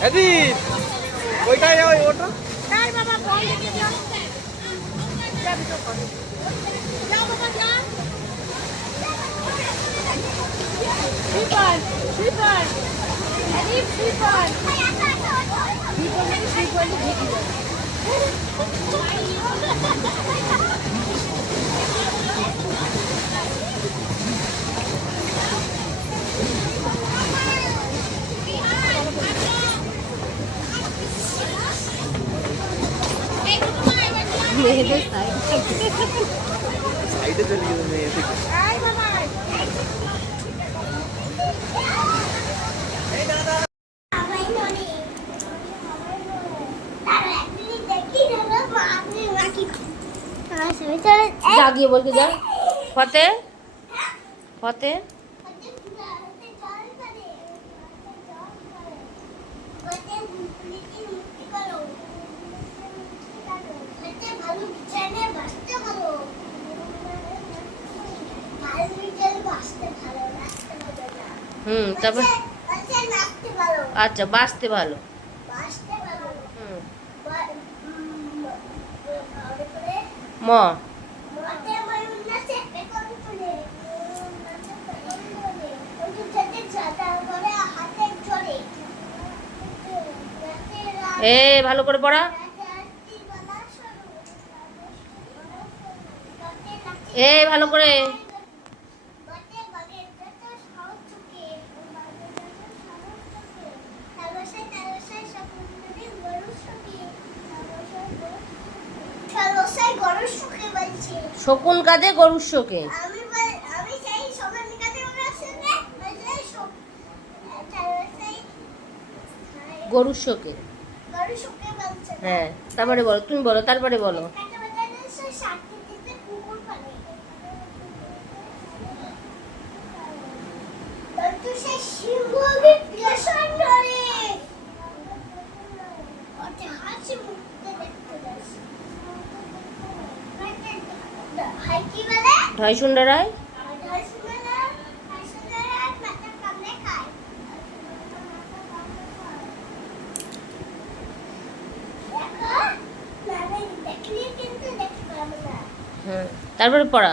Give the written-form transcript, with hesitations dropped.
এদিন ওইটাই ওই ওটা তাই বাবা বল দিতে যাও যা ভিডিও করো যাও বাবা যা শ্রীপাল আরে শ্রীপাল শ্রীপাল ভিডিও মেয়েদের সাইডে চলে গেল মেয়ে আয় বাবা জাগিয়ে বলতে যা ফতে ফতে তারপর আচ্ছা বাঁচতে ভালো ম এ ভালো করে পড়া এ ভালো করে শকুন কাঁদে গরুর শোকে গরুর শোকে হ্যাঁ তারপরে বলো তুমি বলো তারপরে বলো ঢয় সুন্দরায় তারপরে পড়া